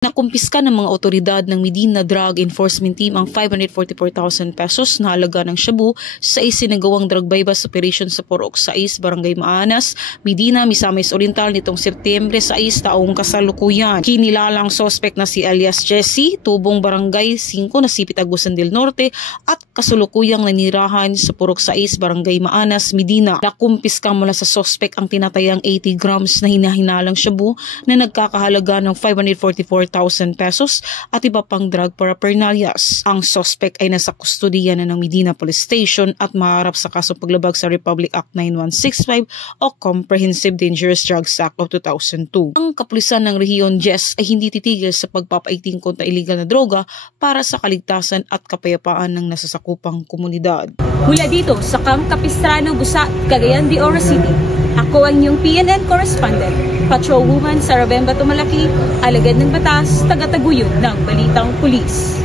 Nakumpiska ng mga otoridad ng Medina Drug Enforcement Team ang 544,000 pesos na halaga ng shabu sa isinagawang drug bypass operation sa Purok 6, Barangay Maanas, Medina, Misamis Oriental nitong Setyembre 6 taong kasalukuyan. Kinilalang sospek na si alias Jesse, tubong Barangay 5 na Sipit Agusan del Norte at kasulukuyang nanirahan sa Purok 6, Barangay Maanas, Medina. Nakumpiska mula sa sospek ang tinatayang 80 grams na hinahinalang shabu na nagkakahalaga ng 544,000 pesos at iba pang drug paraphernalias. Ang suspect ay nasa kustodiya na ng Medina Police Station at maharap sa kasong paglabag sa Republic Act 9165 o Comprehensive Dangerous Drugs Act of 2002. Ang kapulisan ng Rehiyon GES ay hindi titigil sa pagpapaiting kontra illegal na droga para sa kaligtasan at kapayapaan ng nasasakupang komunidad. Mula dito sa Camp Capistrano, Busa, Cagayan de Oro City, ako ang inyong PNN correspondent, patrolwoman Sara Bemba Tumalaki, alagad ng batas, taga-taguyod ng Balitang Pulis.